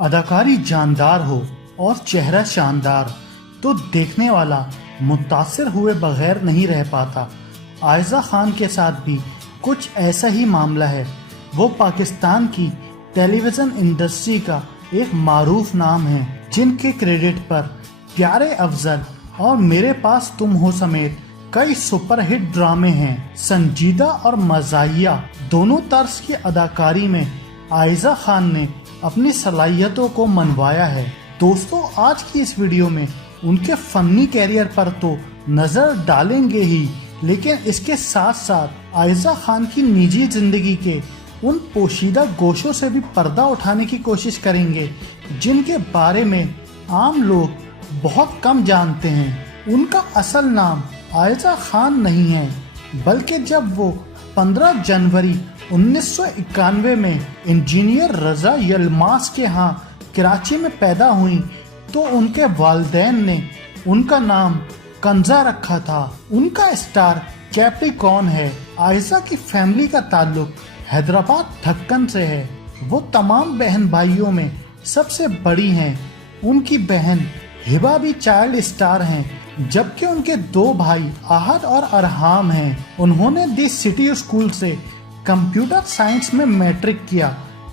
اداکاری جاندار ہو اور چہرہ شاندار تو دیکھنے والا متاثر ہوئے بغیر نہیں رہ پاتا۔ عائزہ خان کے ساتھ بھی کچھ ایسا ہی معاملہ ہے۔ وہ پاکستان کی ٹیلی ویژن انڈسٹری کا ایک معروف نام ہے، جن کے کریڈٹ پر پیارے افضل اور میرے پاس تم ہو سمیت کئی سپر ہٹ ڈرامے ہیں۔ سنجیدہ اور مزاحیہ دونوں طرز کی اداکاری میں عائزہ خان نے اپنی صلاحیتوں کو منوایا ہے۔ دوستو، آج کی اس ویڈیو میں ان کے فنی کیریئر پر تو نظر ڈالیں گے ہی، لیکن اس کے ساتھ ساتھ عائزہ خان کی نجی زندگی کے ان پوشیدہ گوشوں سے بھی پردہ اٹھانے کی کوشش کریں گے جن کے بارے میں عام لوگ بہت کم جانتے ہیں۔ ان کا اصل نام عائزہ خان نہیں ہے، بلکہ جب وہ 15 جنوری 1991 میں انجینئر رضا یلماس کے ہاں کراچی میں پیدا ہوئیں تو ان کے والدین نے ان کا نام کنزا رکھا تھا۔ ان کا اسٹار کیپریکارن ہے۔ عائزہ کی فیملی کا تعلق حیدرآباد ڈھکن سے ہے۔ وہ تمام بہن بھائیوں میں سب سے بڑی ہیں۔ ان کی بہن ہبہ بھی چائلڈ اسٹار ہیں، جبکہ ان کے 2 بھائی احد اور ارحام ہیں۔ انہوں نے دی سٹی اسکول سے کمپیوٹر سائنس میں میٹرک کیا۔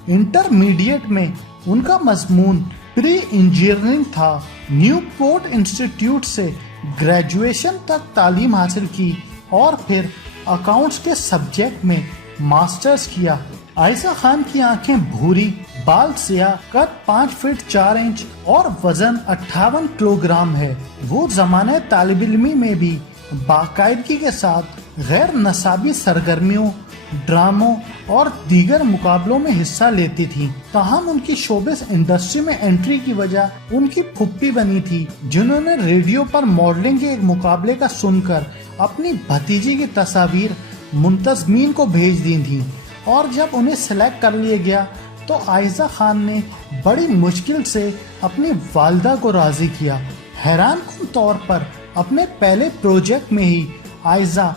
انٹرمیڈیٹ میں ان کا مضمون پری انجینئرنگ تھا۔ نیو پورٹ انسٹیٹیوٹ سے گریجویشن تک تعلیم حاصل کی اور پھر اکاؤنٹس کے سبجیکٹ میں ماسٹرز کیا۔ عائزہ خان کی آنکھیں بھوری، بال سیاہ، قد 5 فٹ 4 انچ اور وزن 58 کلو گرام ہے۔ وہ زمانہ طالب علمی میں بھی باقاعدگی کے ساتھ غیر نصابی سرگرمیوں، ڈراموں اور دیگر مقابلوں میں حصہ لیتی تھی۔ تاہم ان کی شوبز انڈسٹری میں انٹری کی وجہ ان کی پھپھی بنی تھی، جنہوں نے ریڈیو پر ماڈلنگ کے ایک مقابلے کا سن کر اپنی بھتیجی کی تصاویر منتظمین کو بھیج دی تھیں، اور جب انہیں سلیکٹ کر لیا گیا تو عائزہ خان نے بڑی مشکل سے اپنی والدہ کو راضی کیا۔ حیران کن طور پر اپنے پہلے پروجیکٹ میں ہی عائزہ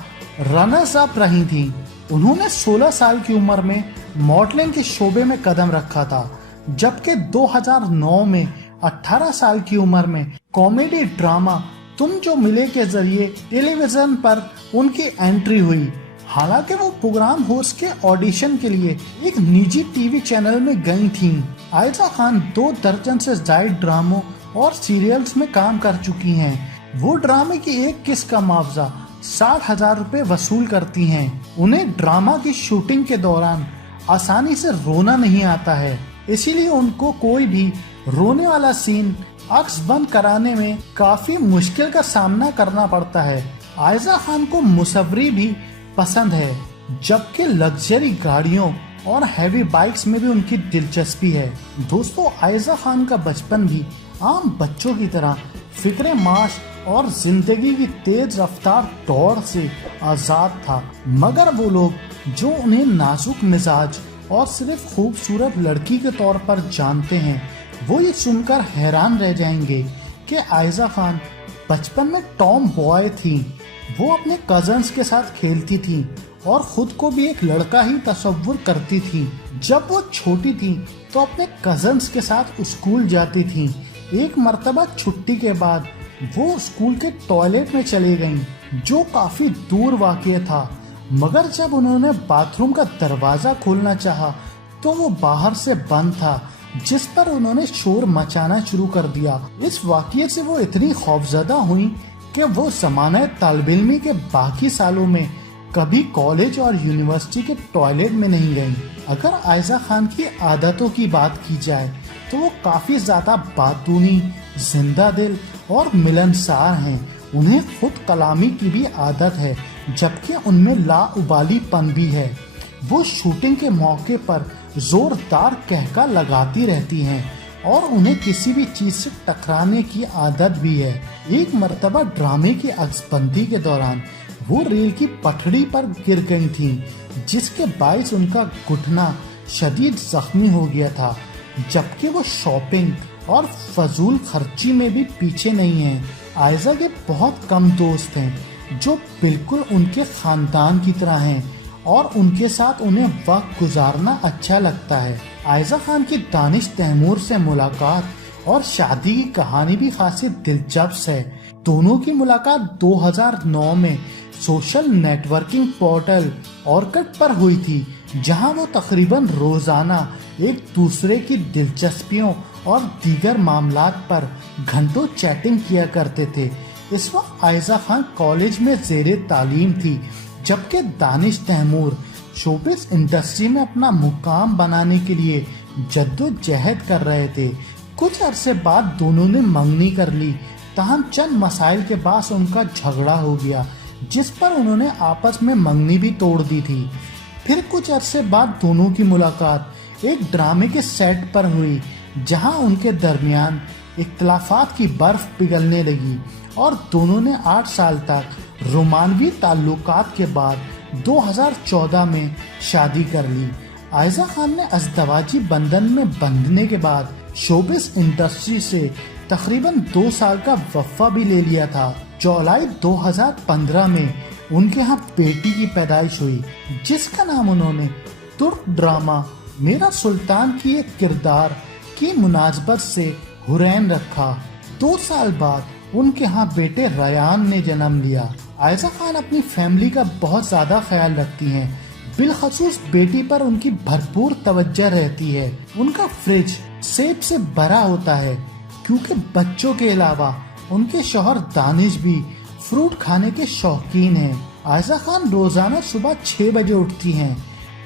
رنرز اپ رہی تھیں۔ انہوں نے 16 سال کی عمر میں ماڈلنگ کے شعبے میں قدم رکھا تھا، جبکہ 2009 میں 18 سال کی عمر میں کامیڈی ڈرامہ تم جو ملے کے ذریعے ٹیلی ویژن پر ان کی انٹری ہوئی۔ حالانکہ وہ پروگرام ہوسٹ کے آڈیشن کے لیے ایک نجی ٹی وی چینل میں گئی تھیں۔ عائزہ خان 2 درجن سے زائد ڈراموں اور سیریلز میں کام کر چکی ہیں۔ وہ ڈرامے کی ایک قسط کا معاوضہ 60,000 روپے وصول کرتی ہیں۔ انہیں ڈرامہ کی شوٹنگ کے دوران آسانی سے رونا نہیں آتا ہے، اسی لیے ان کو کوئی بھی رونے والا سین عکس بند کرانے میں کافی مشکل کا سامنا کرنا پڑتا ہے۔ عائزہ خان کو مصوری بھی پسند ہے، جبکہ لگژری گاڑیوں اور ہیوی بائکس میں بھی ان کی دلچسپی ہے۔ دوستو، عائزہ خان کا بچپن بھی عام بچوں کی طرح فکر معاش اور زندگی کی تیز رفتار دوڑ سے آزاد تھا، مگر وہ لوگ جو انہیں نازک مزاج اور صرف خوبصورت لڑکی کے طور پر جانتے ہیں، وہ یہ سن کر حیران رہ جائیں گے کہ عائزہ خان بچپن میں ٹام بوائے تھیں۔ وہ اپنے کزنز کے ساتھ کھیلتی تھیں اور خود کو بھی ایک لڑکا ہی تصور کرتی تھیں۔ جب وہ چھوٹی تھیں تو اپنے کزنز کے ساتھ اسکول جاتی تھیں۔ ایک مرتبہ چھٹی کے بعد وہ اسکول کے ٹوائلٹ میں چلے گئیں، جو کافی دور واقع تھا، مگر جب انہوں نے باتھ روم کا دروازہ کھولنا چاہا تو وہ باہر سے بند تھا، جس پر انہوں نے شور مچانا شروع کر دیا۔ اس واقعے سے وہ اتنی خوفزدہ ہوئیں کہ وہ زمانہ طالب علمی کے باقی سالوں میں کبھی کالج اور یونیورسٹی کے ٹوائلٹ میں نہیں گئیں۔ اگر عائزہ خان کی عادتوں کی بات کی جائے تو وہ کافی زیادہ باتونی، زندہ دل اور ملنسار ہیں۔ انہیں خود کلامی کی بھی عادت ہے، جبکہ ان میں لاابالی پن بھی ہے۔ وہ شوٹنگ کے موقع پر زوردار کہکا لگاتی رہتی ہیں اور انہیں کسی بھی چیز سے ٹکرانے کی عادت بھی ہے۔ ایک مرتبہ ڈرامے کی عکس بندی کے دوران وہ ریل کی پٹڑی پر گر گئی تھیں، جس کے باعث ان کا گھٹنا شدید زخمی ہو گیا تھا، جبکہ وہ شاپنگ اور فضول خرچی میں بھی پیچھے نہیں ہیں۔ عائزہ کے بہت کم دوست ہیں جو بالکل ان کے خاندان کی طرح ہیں اور ان کے ساتھ انہیں وقت گزارنا اچھا لگتا ہے۔ عائزہ خان کی دانش تیمور سے ملاقات اور شادی کی کہانی بھی خاصی دلچسپ ہے۔ دونوں کی ملاقات 2009 میں social net working portal Orkut پر ہوئی تھی، جہاں وہ تقریباً روزانہ ایک دوسرے کی دلچسپیوں اور دیگر معاملات پر گھنٹوں چیٹنگ کیا کرتے تھے۔ اس وقت عائزہ خان کالج میں زیر تعلیم تھی، جبکہ دانش تیمور شوبز انڈسٹری میں اپنا مقام بنانے کے لیے جدوجہد کر رہے تھے۔ کچھ عرصے بعد دونوں نے منگنی کر لی، تاہم چند مسائل کے باعث ان کا جھگڑا ہو گیا، جس پر انہوں نے آپس میں منگنی بھی توڑ دی تھی۔ پھر کچھ عرصے بعد دونوں کی ملاقات ایک ڈرامے کے سیٹ پر ہوئی، جہاں ان کے درمیان اختلافات کی برف پگھلنے لگی اور دونوں نے 8 سال تک رومانوی تعلقات کے بعد 2014 میں شادی کر لی۔ عائزہ خان نے ازدواجی بندھن میں بندھنے کے بعد شوبز انڈسٹری سے تقریباً 2 سال کا وقفہ بھی لے لیا تھا۔ جولائی 2015 میں ان کے ہاں بیٹی کی پیدائش ہوئی، جس کا نام انہوں نے ترک ڈرامہ میرا سلطان کی ایک کردار کی مناسبت سے حورین رکھا۔ 2 سال بعد ان کے ہاں بیٹے ریان نے جنم لیا۔ عائزہ خان اپنی فیملی کا بہت زیادہ خیال رکھتی ہیں، بالخصوص بیٹی پر ان کی بھرپور توجہ رہتی ہے۔ ان کا فریج سیب سے بھرا ہوتا ہے، کیونکہ بچوں کے علاوہ ان کے شوہر دانش بھی فروٹ کھانے کے شوقین ہیں۔ عائزہ خان روزانہ صبح 6 بجے اٹھتی ہیں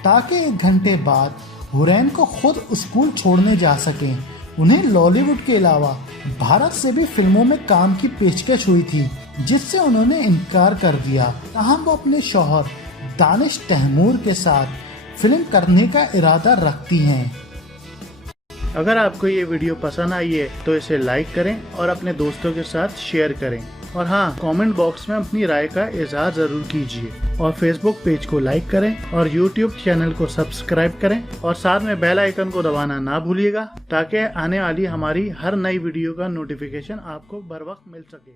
تاکہ 1 گھنٹے بعد حورین کو خود اسکول چھوڑنے جا سکیں۔ انہیں لالی ووڈ کے علاوہ بھارت سے بھی فلموں میں کام کی پیشکش ہوئی تھی، جس سے انہوں نے انکار کر دیا، تاہم وہ اپنے شوہر دانش تیمور کے ساتھ فلم کرنے کا ارادہ رکھتی ہیں۔ اگر آپ کو یہ ویڈیو پسند آئی ہے تو اسے لائک کریں اور اپنے دوستوں کے ساتھ شیئر کریں، اور ہاں، کامنٹ باکس میں اپنی رائے کا اظہار ضرور کیجیے، اور فیس بک پیج کو لائک کریں اور یوٹیوب چینل کو سبسکرائب کریں، اور ساتھ میں بیل آئیکن کو دبانا نہ بھولیے گا، تاکہ آنے والی ہماری ہر نئی ویڈیو کا نوٹیفیکیشن آپ کو بر وقت مل سکے۔